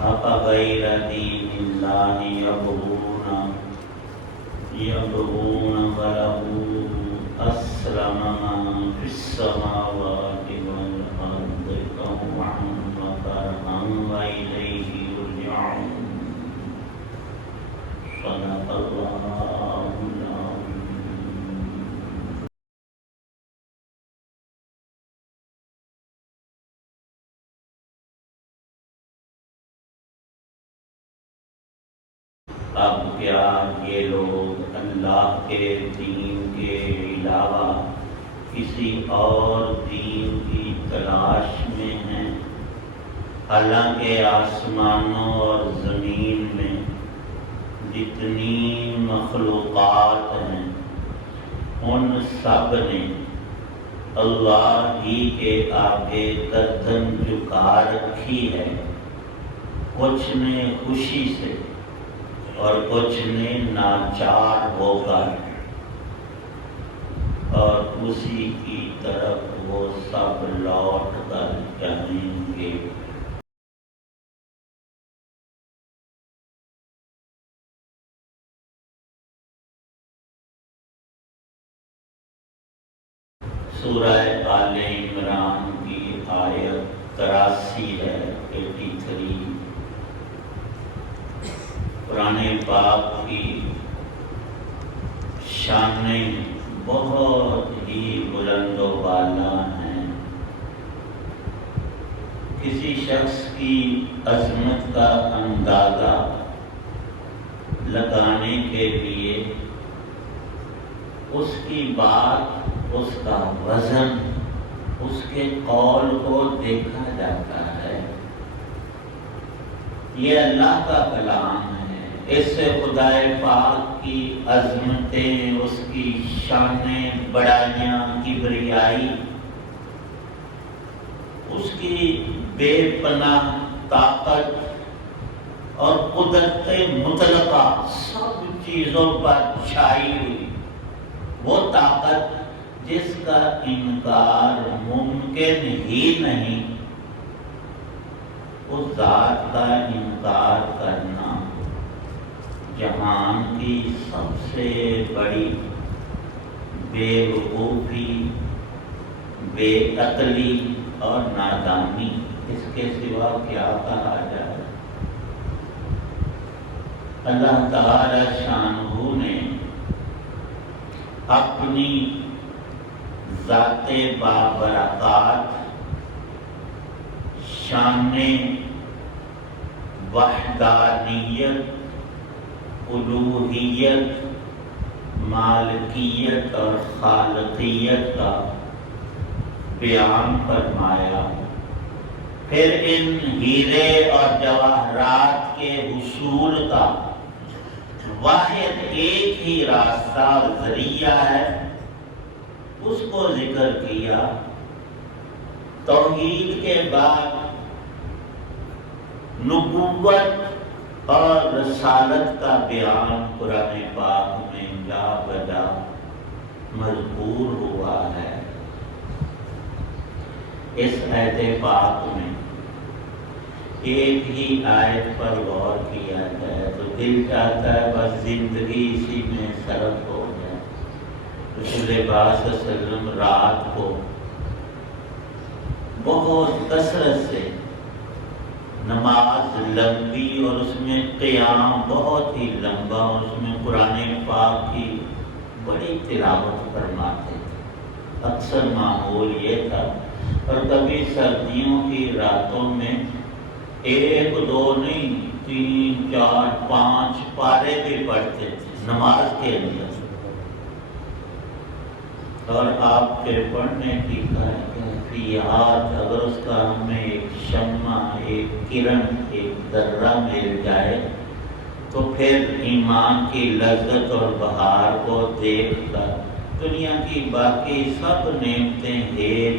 أفغير دين الله يبغون وله أسلم من في السماوات والأرض طوعا وكرها وإليه يرجعون. صدق الله العظيم. اب کیا یہ لوگ اللہ کے دین کے علاوہ کسی اور دین کی تلاش میں ہیں، حالانکہ آسمانوں اور زمین میں جتنی مخلوقات ہیں ان سب نے اللہ ہی کے آگے گردن جھکا رکھی ہے، کچھ نے خوشی سے اور کچھ نے ناچار ہو کر، اور اسی کی طرف وہ سب لوٹ کر جائیں گے۔ سورہ آل عمران کی آیت 83 ہے، 83۔ قرآن پاک کی شانیں بہت ہی بلند و بالا ہیں۔ کسی شخص کی عظمت کا اندازہ لگانے کے لیے اس کی بات، اس کا وزن، اس کے قول کو دیکھا جاتا ہے۔ یہ اللہ کا کلام ہے، اس سے خدائے پاک کی عظمتیں، اس کی شانیں، بڑائیاں، کبریائی، اس کی بے پناہ طاقت اور قدرت مطلقہ سب چیزوں پر چھائی ہوئی، وہ طاقت جس کا انکار ممکن ہی نہیں، اس ذات کا انکار کرنا جہان کی سب سے بڑی بے وقوفی، بے عقلی اور نادانی، اس کے سوا کیا کہا جائے۔ اللہ تعالی شانہ نے اپنی ذات بابرکات، شان وحدانیت، الوہیت، مالکیت اور خالقیت کا بیان فرمایا، پھر ان ہیرے اور جواہرات کے حصول کا واحد ایک ہی راستہ اور ذریعہ ہے، اس کو ذکر کیا۔ توحید کے بعد نبوت اور رسالت کا بیان قرآن پاک میں جا بجا مذکور ہوا ہے۔ اس آیت پاک میں ایک ہی آیت پر غور کیا جائے تو دل چاہتا ہے بس زندگی اسی میں صرف ہو جائے۔ رسول پاک صلی اللہ علیہ وسلم رات کو بہت کثرت سے نماز لمبی اور اس میں قیام بہت ہی لمبا، اور اس میں قرآن پاک کی بڑی تلاوت فرماتے تھے۔ اکثر معمول یہ تھا، اور کبھی سردیوں کی راتوں میں 1 2 نہیں 3 4 5 پارے بھی پڑھتے تھے نماز کے اندر۔ اور آپ کے پڑھنے کی کیفیات اگر اس کا ہمیں ایک شمع، ایک کرن، ایک ذرہ مل جائے تو پھر ایمان کی لذت اور بہار کو دیکھ کر دنیا کی باقی سب نعمتیں ہیج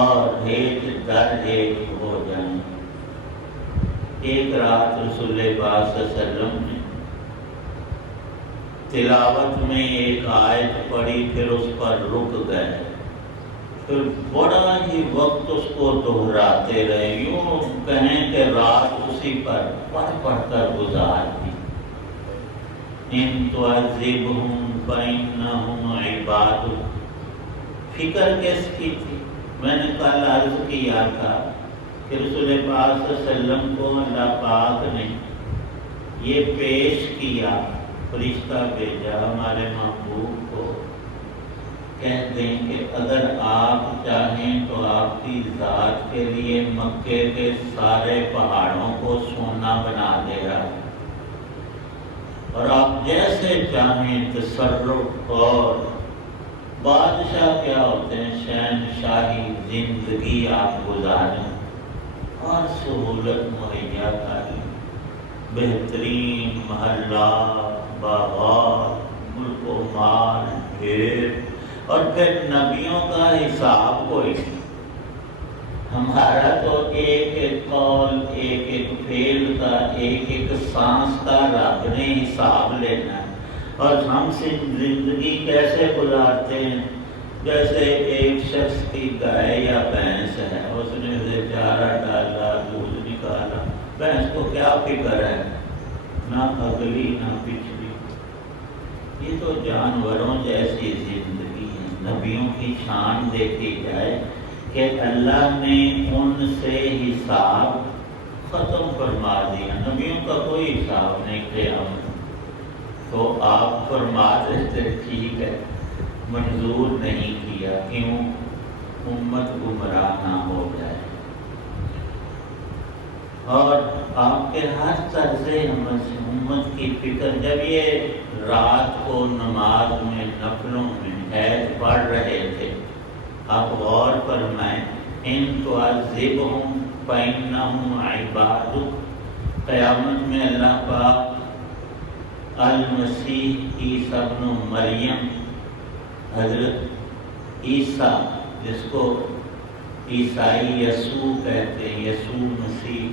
اور ہیج در ہیج ہو جائیں۔ ایک رات رسول پاک صلی اللہ علیہ وسلم نے تلاوت میں ایک آیت پڑھی، پھر اس پر رک گئے، پھر بڑا ہی وقت اس کو دہراتے رہے، یوں کہیں کہ رات اسی پر پڑھ پڑھ کر گزار دی۔ ان تعذبہم فإنہم عبادک، فکر کس کی تھی؟ میں نے کل عرض کیا تھا کہ رسول پاک صلی اللہ علیہ وسلم کو اللہ پاک نے یہ پیش کیا، فرشتہ بھیجا ہمارے محبوب کو، کہتے ہیں کہ اگر آپ چاہیں تو آپ کی ذات کے لیے مکے کے سارے پہاڑوں کو سونا بنا دے گا، اور آپ جیسے چاہیں تصرف، اور بادشاہ کیا ہوتے ہیں، شہنشاہی زندگی آپ گزاریں اور سہولت مہیا کریں، بہترین محلات، باغات، ملک و مال ڈھیر، اور پھر نبیوں کا حساب کوئی نہیں۔ ہمارا تو ایک ایک قول، ایک ایک فعل کا، ایک ایک سانس کا رب نے حساب لینا ہے، اور ہم سے زندگی کیسے گزارتے ہیں؟ جیسے ایک شخص کی گائے یا بھینس ہے، اس نے اسے چارہ ڈالا، دودھ نکالا، بھینس کو کیا فکر ہے، نہ اگلی نہ پچھلی۔ یہ تو جانوروں جیسی زندگی ہے۔ نبیوں کی شان دیکھی جائے کہ اللہ نے ان سے حساب ختم فرما دیا، نبیوں کا کوئی حساب نہیں قیامت۔ تو آپ فرما دیتے ٹھیک ہے، منظور نہیں کیا، کیوں؟ امت گمراہ نہ ہو جائے۔ اور آپ کے ہر طرز امت کی فکر، جب یہ رات کو نماز میں نفلوں میں عید پڑھ رہے تھے، آپ غور فرمائیں، ان تعذبہم فإنہم عبادک، قیامت میں اللہ پاک المسیح عیسیٰ ابن مریم، حضرت عیسیٰ جس کو عیسائی یسوع کہتے ہیں، یسوع مسیح،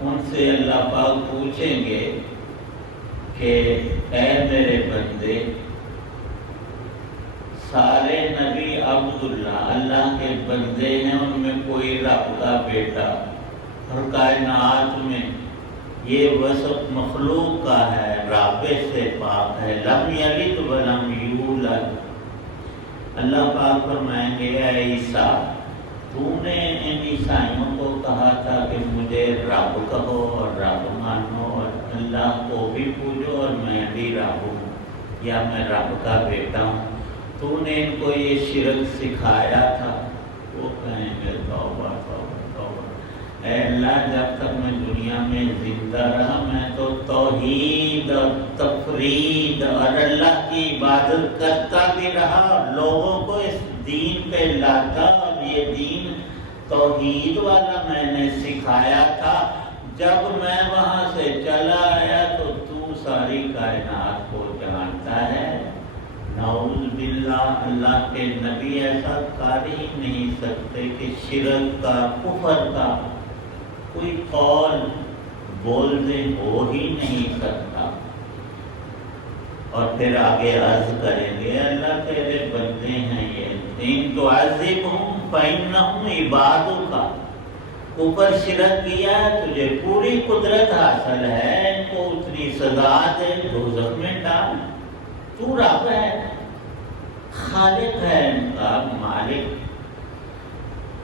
ان سے اللہ پاک پوچھیں گے کہ اے میرے بندے، سارے نبی عبداللہ، اللہ کے بندے ہیں، ان میں کوئی رب کا بیٹا، اور کائنات میں یہ وصف مخلوق کا ہے، رابع سے پاک ہے، لم یلد ولم یولد۔ اللہ پاک فرمائیں گے اے عیسیٰ، تو نے ان عیسائیوں کو کہا تھا کہ مجھے رب کہو اور رب مانو، اور اللہ کو بھی پوجو اور میں بھی رب ہوں، یا میں رب کا بیٹا ہوں، تو نے ان کو یہ شرک سکھایا تھا۔ وہ کہیں گے توبہ توبہ توبہ، اے اللہ جب تک میں دنیا میں زندہ رہا میں تو توحید اور تفرید اور اللہ کی عبادت کرتا بھی رہا، اور لوگوں کو اس دین پہ لاتا، اور یہ دین توحید والا میں نے سکھایا تھا۔ جب میں وہاں سے چلا آیا تو ساری کائنات کو جانتا ہے۔ نعوذ باللہ، اللہ کے نبی ایسا کر ہی نہیں سکتے کہ شرک کا، کفر کا کوئی قول بول دے، ہو ہی نہیں سکتا۔ اور پھر آگے عرض کریں گے اللہ تیرے بندے ہیں یہ، ان تعذبہم فإنہم عبادک، اوپر شرک کیا ہے، تجھے پوری قدرت حاصل ہے، ان کو اتنی سزا دے، دوزخ میں ڈال، تو رب ہے، خالق ہے ان کا، مالک۔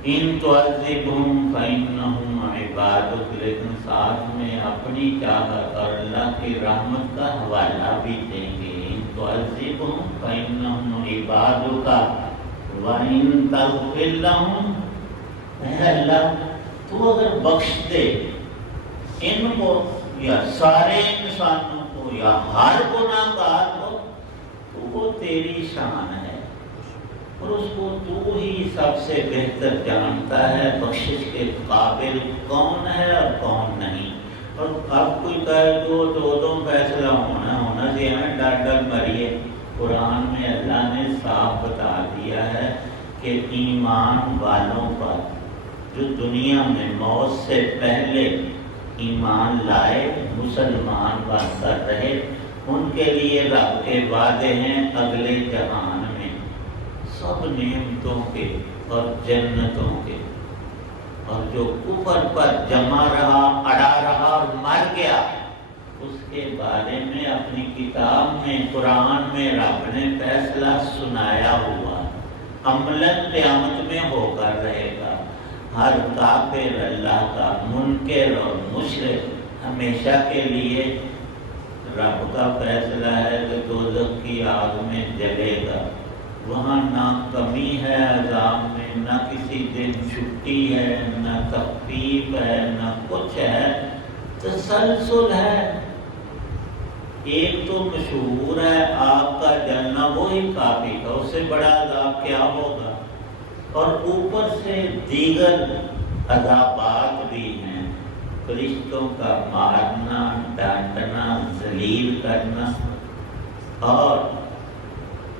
ان تعذبہم فإنہم عبادک، لیکن ساتھ میں اپنی چاہت اور اللہ کی رحمت کا حوالہ بھی دیں گے۔ ان تعذبہم فإنہم عبادک وإن تغفر لہم، اے اللہ تو اگر بخش دے ان کو، یا سارے انسانوں کو، یا ہر گناہ گار کو، تو وہ تیری شان ہے، اور اس کو تو ہی سب سے بہتر جانتا ہے بخشش کے قابل کون ہے اور کون نہیں۔ اور اب کوئی کہے تو دو فیصلہ ہونا سے ہمیں ڈر ڈر مریے۔ قرآن میں اللہ نے صاف بتا دیا ہے کہ ایمان والوں پر، جو دنیا میں موت سے پہلے ایمان لائے، مسلمان بن کر رہے، ان کے لیے رب کے وعدے ہیں اگلے جہان میں سب نعمتوں کے، اور جنتوں کے، اور جو کفر پر جمع رہا، اڑا رہا اور مر گیا، اس کے بارے میں اپنی کتاب میں، قرآن میں رب نے فیصلہ سنایا ہوا، عملاً قیامت میں ہو کر رہے گا۔ ہر کافر اللہ کا منکر اور مشرک ہمیشہ کے لیے رب کا فیصلہ ہے کہ دوزخ کی آگ میں جلے گا۔ وہاں نہ کمی ہے عذاب میں، نہ کسی دن چھٹی ہے، نہ تخفیف ہے، نہ کچھ ہے، تسلسل ہے۔ ایک تو مشہور ہے آگ کا جلنا، وہی کافی کا، اس سے بڑا عذاب کیا ہوگا؟ اور اوپر سے دیگر عذابات بھی ہیں، فرشتوں کا مارنا، ڈانٹنا، ذلیل کرنا، اور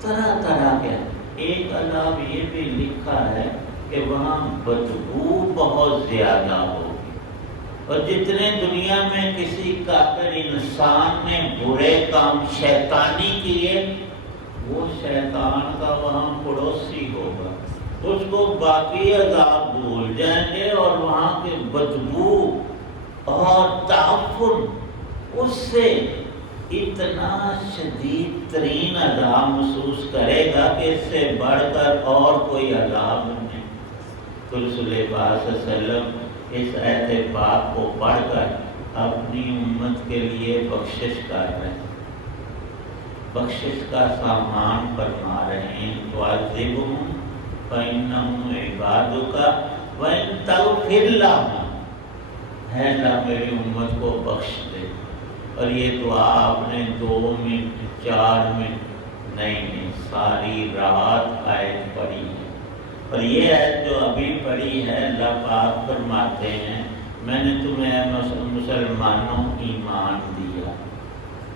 طرح طرح کے۔ ایک عذاب یہ بھی لکھا ہے کہ وہاں بدبو بہت زیادہ ہوگی، اور جتنے دنیا میں کسی کافر انسان نے برے کام شیطانی کیے، وہ شیطان کا وہاں پڑوسی ہوگا، اس کو باقی عذاب بھول جائیں گے، اور وہاں کے بدبو اور تعفن اس سے اتنا شدید ترین عذاب محسوس کرے گا کہ اس سے بڑھ کر اور کوئی عذاب نہیں۔ تو رسول پاک صلی اللہ علیہ وسلم اس آیت پاک کو پڑھ کر اپنی امت کے لیے بخشش کر رہے ہیں، بخشش کا سامان فرما رہے ہیں۔ تُعَذِّبْهُمْ فَإِنَّهُمْ عِبَادُكَ وَإِن تَغْفِرْ لَهُمْ، ہے اللہ میری امت کو بخش دے۔ اور یہ دعا آپ نے 2 منٹ 4 منٹ نہیں، ساری رات آیت پڑھی ہے۔ اور یہ آیت جو ابھی پڑھی ہے، اللہ پاک فرماتے ہیں میں نے تمہیں مسلمانوں ایمان دیا،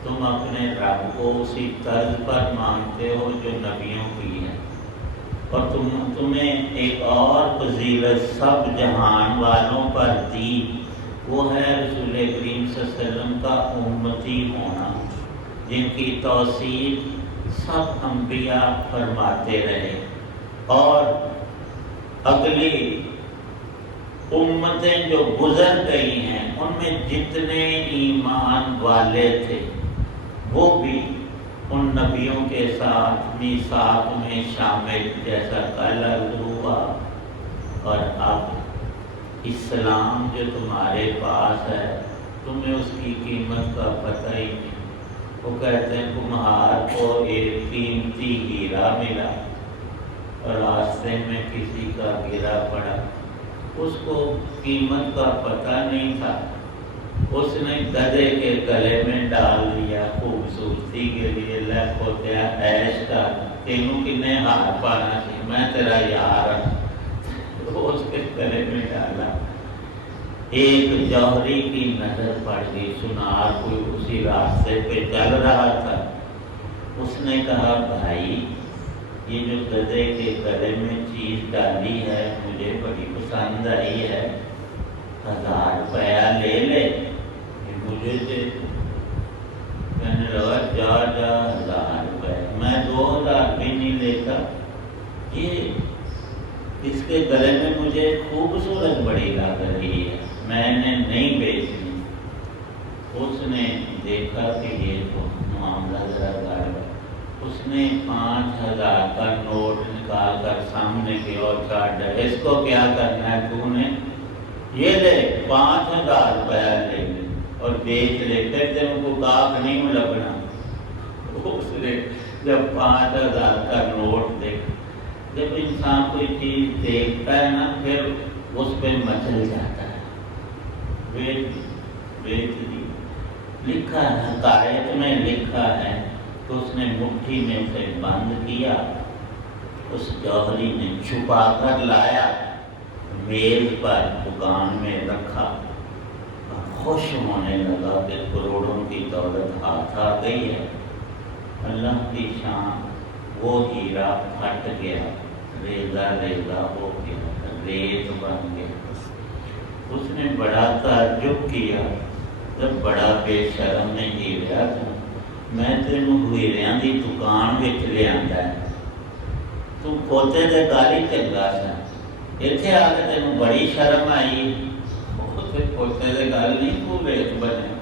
تم اپنے رب کو اسی طرز پر مانتے ہو جو نبیوں کی ہے، اور تمہیں ایک اور فضیلت سب جہان والوں پر دی، وہ ہے رسول کریم صلی اللہ علیہ وسلم کا امتی ہونا، جن کی توصیف سب انبیاء فرماتے رہے، اور اگلی امتیں جو گزر گئی ہیں ان میں جتنے ایمان والے تھے وہ بھی ان نبیوں کے ساتھ میثاق میں شامل، جیسا کل عرض ہوا۔ اور اب اسلام جو تمہارے پاس ہے، تمہیں اس کی قیمت کا پتہ ہی نہیں۔ وہ کہتے ہیں کمہار کو ایک قیمتی ہیرا ملا اور راستے میں کسی کا گرا پڑا، اس کو قیمت کا پتہ نہیں تھا، اس نے گدھے کے گلے میں ڈال دیا خوبصورتی کے لیے، لے پوتیا عیش کا، تینوں کنے ہار پانا سی، میں تیرا یار ہوں، اس کے گلے میں ڈالا۔ ایک جوہری کی نظر پڑ گئی، سنار کوئی اسی راستے پہ چل رہا تھا، اس نے کہا بھائی یہ جو گدھے کے گلے میں چیز ڈالی ہے مجھے بڑی پسند آئی ہے، 1000 روپیہ لے لے، یہ مجھے دے۔ کہنے لگا جا 1000 روپے، میں 2000 بھی نہیں لیتا، یہ اس کے گلے میں مجھے خوبصورت بڑی لگ رہی ہے، میں نے نہیں بیچنی۔ اس نے دیکھا کہ یہ تو معاملہ ذرا غالب ہے، اس نے 5000 کا نوٹ نکال کر سامنے کی اور کاٹ ڈالا، اس کو کیا کرنا ہے تو نے، یہ لے 5000 روپیہ لے لے اور بیچ لے، کہتے ان کو کاک نہیں لگنا۔ اس نے جب 5000 کا نوٹ دیکھا، جب انسان کوئی چیز دیکھتا ہے نا پھر اس پہ مچل جاتا ہے، بیچ دی، لکھا ہے حقائق میں لکھا ہے، تو اس نے مٹھی میں سے بند کیا، اس جوہری نے چھپا کر لایا، میز پر دکان میں رکھا، اور خوش ہونے لگا کہ کروڑوں کی دولت ہاتھ آ گئی ہے۔ اللہ کی شان، وہ ہیرا پھٹ گیا، ریزہ ریزہ ہو گیا، ریت بن گیا۔ اس نے بڑا تعجب کیا، جب بڑا بے شرم نے ہیرا تھا، میں تینوں ہیریاں دی دکان وچ لے آندا ہے، تو پوتے دے گالی چنگا سا اتنے آ کے تینوں بڑی شرم آئی پوتے دے گل نہیں تو ویچ بنے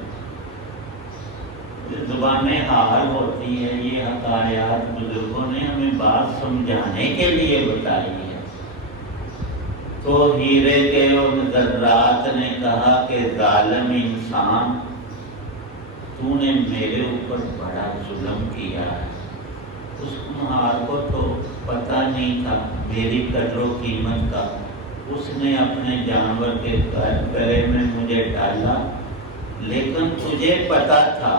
زبانیں حال ہوتی ہے یہ حکایات بزرگوں نے ہمیں بات سمجھانے کے لیے بتائی ہے تو ہیرے کے ان ذرات نے کہا کہ ظالم انسان تو نے میرے اوپر بڑا ظلم کیا ہے اس کمہار کو تو پتہ نہیں تھا میری قدر و قیمت کا اس نے اپنے جانور کے گلے میں مجھے ڈالا لیکن تجھے پتا تھا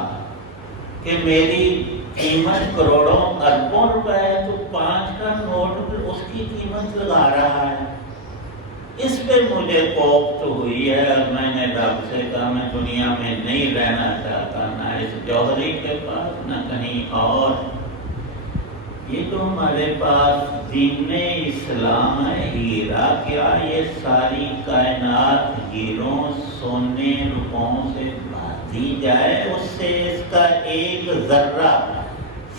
کہ میری قیمت کروڑوں اربوں روپے ہے تو 5 کا نوٹ اس کی قیمت لگا رہا ہے اس پہ مجھے کوفت ہوئی ہے اور میں نے رب سے کہا میں دنیا میں نہیں رہنا چاہتا نہ اس جوہری کے پاس نہ کہیں اور یہ تو ہمارے پاس دین اسلام ہے ہیرا کیا یہ ساری کائنات ہیروں سونے روپوں سے بھاتی جائے اس سے اس کا ایک ذرہ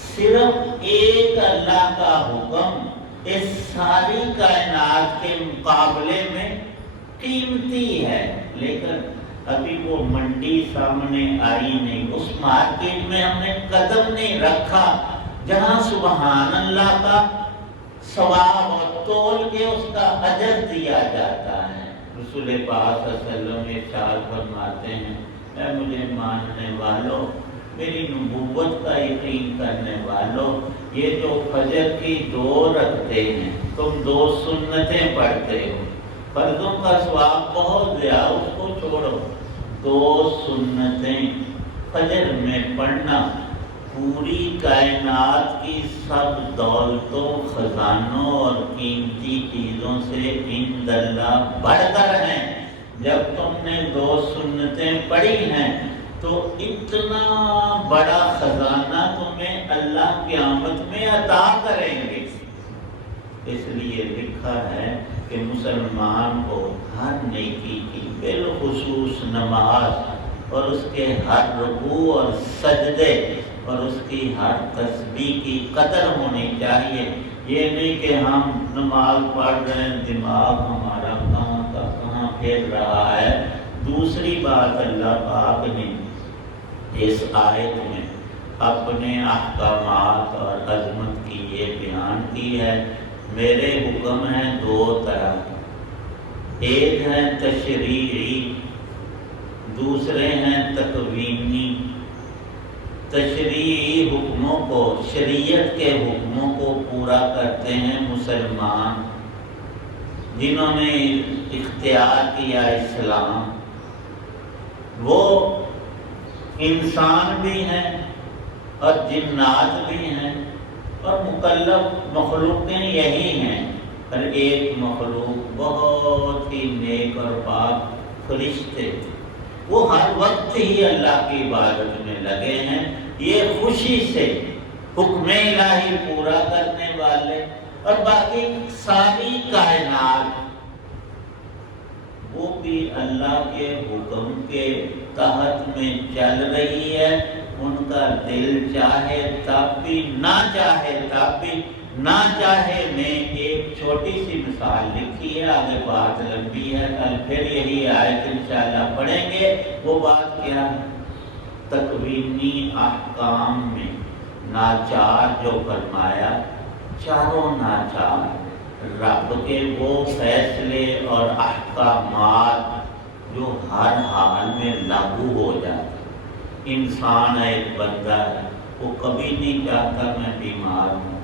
صرف ایک اللہ کا حکم اس ساری کائنات کے مقابلے میں قیمتی ہے لیکن ابھی وہ منڈی سامنے آئی نہیں اس مارکیٹ میں ہم نے قدم نہیں رکھا جہاں سبحان اللہ کا ثواب اور تول کے اس کا اجر دیا جاتا ہے رسول پاک صلی اللہ علیہ وسلم ارشاد فرماتے ہیں اے مجھے ماننے والوں میری نبوت کا یقین کرنے والوں یہ جو فجر کی 2 رکھتے ہیں تم 2 سنتیں پڑھتے ہو فرضوں کا ثواب بہت زیادہ اس کو چھوڑو 2 سنتیں فجر میں پڑھنا پوری کائنات کی سب دولتوں خزانوں اور قیمتی چیزوں سے عند اللہ بڑھ کر ہیں جب تم نے 2 سنتیں پڑھی ہیں تو اتنا بڑا خزانہ تمہیں اللہ قیامت میں عطا کریں گے اس لیے لکھا ہے کہ مسلمان کو ہر نیکی کی بالخصوص نماز اور اس کے ہر رکوع اور سجدے اور اس کی ہر تسبیح کی قدر ہونی چاہیے یہ نہیں کہ ہم نماز پڑھ رہے ہیں دماغ ہمارا کہاں کا کہاں پھیر رہا ہے دوسری بات اللہ پاک نے اس آیت میں اپنے احکامات اور عظمت کی یہ بیان کی ہے میرے حکم ہیں 2 طرح ایک ہے تشریعی دوسرے ہیں تکوینی تشریعی حکموں کو شریعت کے حکموں کو پورا کرتے ہیں مسلمان جنہوں نے اختیار کیا اسلام وہ انسان بھی ہیں اور جنات بھی ہیں اور مکلف مخلوقیں یہی ہیں اور ایک مخلوق بہت ہی نیک اور پاک فرشتے وہ ہر وقت ہی اللہ کی عبادت میں لگے ہیں یہ خوشی سے حکم الہی پورا کرنے والے اور باقی ساری کائنات وہ بھی اللہ کے حکم کے تحت میں چل رہی ہے ان کا دل چاہے تب بھی نہ چاہے تب بھی نہ چاہے میں ایک چھوٹی سی مثال لکھی ہے آگے بات لمبی ہے کل پھر یہی آیت انشاءاللہ پڑھیں گے وہ بات کیا ہے تکوینی احکام میں ناچار جو فرمایا چاروں ناچار رب کے وہ فیصلے اور احکامات جو ہر حال میں لاگو ہو جاتے انسان ہے ایک بندہ ہے وہ کبھی نہیں چاہتا میں بیمار ہوں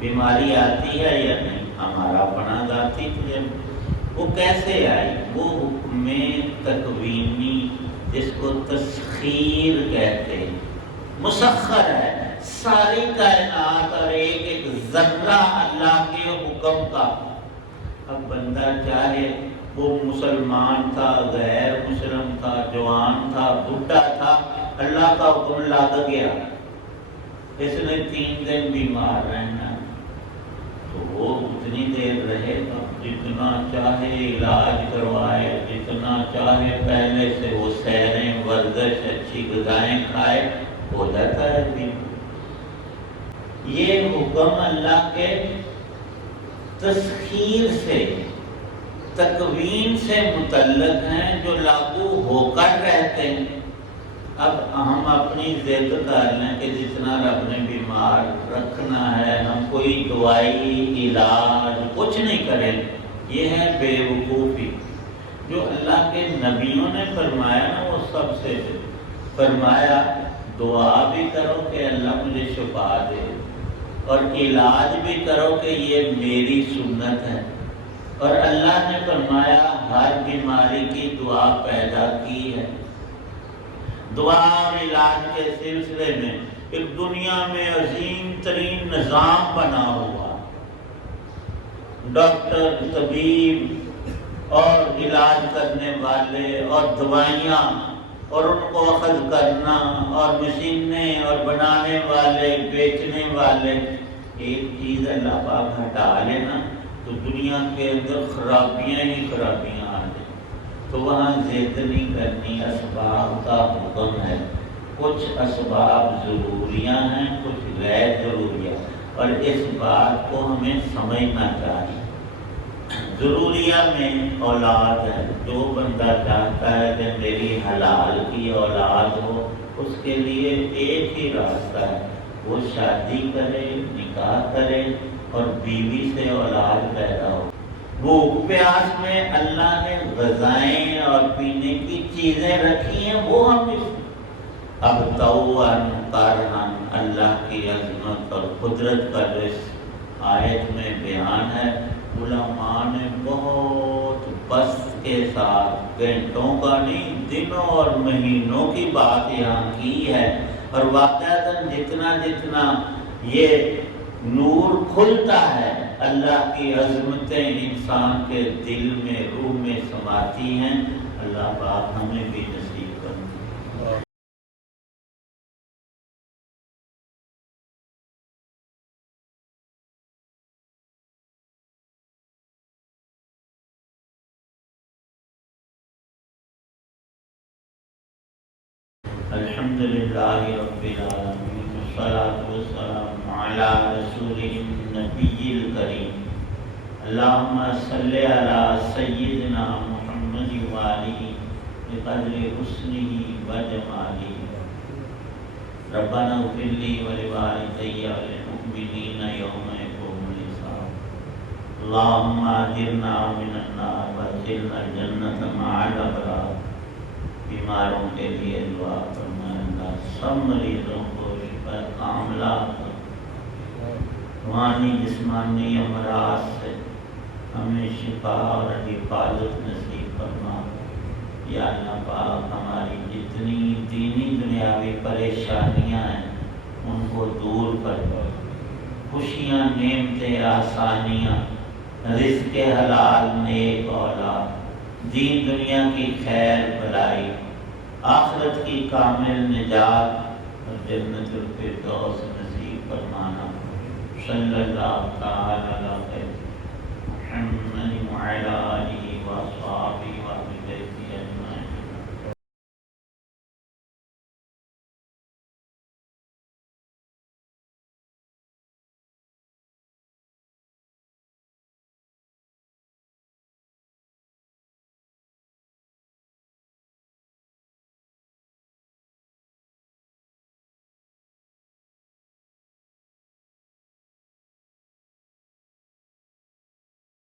بیماری آتی ہے یا نہیں ہمارا اپنا ذاتی وہ کیسے آئی وہ حکم تکوینی جس کو تسخیر کہتے ہیں مسخر ہے ساری کائنات اور ایک ایک ذرہ اللہ کے حکم کا اب بندہ چاہے وہ مسلمان تھا غیر مسلم تھا جوان تھا بڈھا تھا اللہ کا حکم لگ گیا اس نے 3 دن بیمار رہنا تو وہ اتنی دیر رہے گا جتنا چاہے علاج کروائے جتنا چاہے پہلے سے وہ سیریں ورزش اچھی غذائیں کھائے ہو جاتا ہے بھی یہ حکم اللہ کے تسخیر سے، تکوین سے متعلق ہیں، جو لاگو ہو کر رہتے ہیں۔ اب ہم اپنی ضد کر لیں کہ جتنا رب نے بیمار رکھنا ہے، ہم کوئی دوائی علاج کچھ نہیں کریں، یہ ہے بے وقوفی۔ جو اللہ کے نبیوں نے فرمایا نا، وہ سب سے فرمایا دعا بھی کرو کہ اللہ مجھے شفا دے، اور علاج بھی کرو کہ یہ میری سنت ہے۔ اور اللہ نے فرمایا ہر بیماری کی دعا پیدا کی ہے۔ دعا اور علاج کے سلسلے میں ایک دنیا میں عظیم ترین نظام بنا ہوا، ڈاکٹر، طبیب اور علاج کرنے والے اور دوائیاں اور ان کو اخذ کرنا اور مشینیں اور بنانے والے، بیچنے والے۔ ایک چیز اللہ پاک ہٹا لینا تو دنیا کے اندر خرابیاں ہی خرابیاں آ جائیں۔ تو وہاں ضد نہیں کرنی، اسباب کا حکم ہے۔ کچھ اسباب ضروریاں ہیں، کچھ غیر ضروریاں، اور اس بات کو ہمیں سمجھنا چاہیے۔ ضروریہ میں اولاد ہے، جو بندہ چاہتا ہے کہ میری حلال کی اولاد ہو، اس کے لیے ایک ہی راستہ ہے، وہ شادی کرے، نکاح کرے اور بیوی سے اولاد پیدا ہو۔ بھوک پیاس میں اللہ نے غذائیں اور پینے کی چیزیں رکھی ہیں، وہ ہم اب توأن کرہن، اللہ کی عظمت اور قدرت کا جو اس آیت میں بیان ہے، علماء نے بہت بسط کے ساتھ، گھنٹوں کا نہیں، دنوں اور مہینوں کی بات یہاں کی ہے۔ اور واقعتاً جتنا جتنا یہ نور کھلتا ہے، اللہ کی عظمتیں انسان کے دل میں، روح میں سماتی ہیں۔ اللہ پاک ہمیں بھی نصیب کرے۔ الحمدللہ رب العالمین، والصلاة والسلام علی رسولہ النبی الکریم۔ اللہم صلی علی سیدنا محمد وآلہ بقدر حسنہ و جمالہ۔ ربنا اغفر لی ولوالدی وللمؤمنین یوم یقوم الحساب۔ اللہم اجرنا من النار وادخلنا الجنۃ مع الابرار۔ بیماروں کے لیے دعا فرمائے، اللہ سب مریضوں کو شفا کاملہ، روحانی جسمانی امراض سے ہمیں شفا اور حفاظت نصیب فرما۔ یا اللہ پاک ہماری جتنی دینی دنیاوی پریشانیاں ہیں ان کو دور کر دو، خوشیاں، نعمتیں، آسانیاں، رزق حلال، نیک اولاد، دین دنیا کی خیر بلائی، آخرت کی کامل نجات اور جنت الفردوس نصیب فرمانا۔ صلی اللہ تعالی علی محمد وعلی آلہ وصحبہ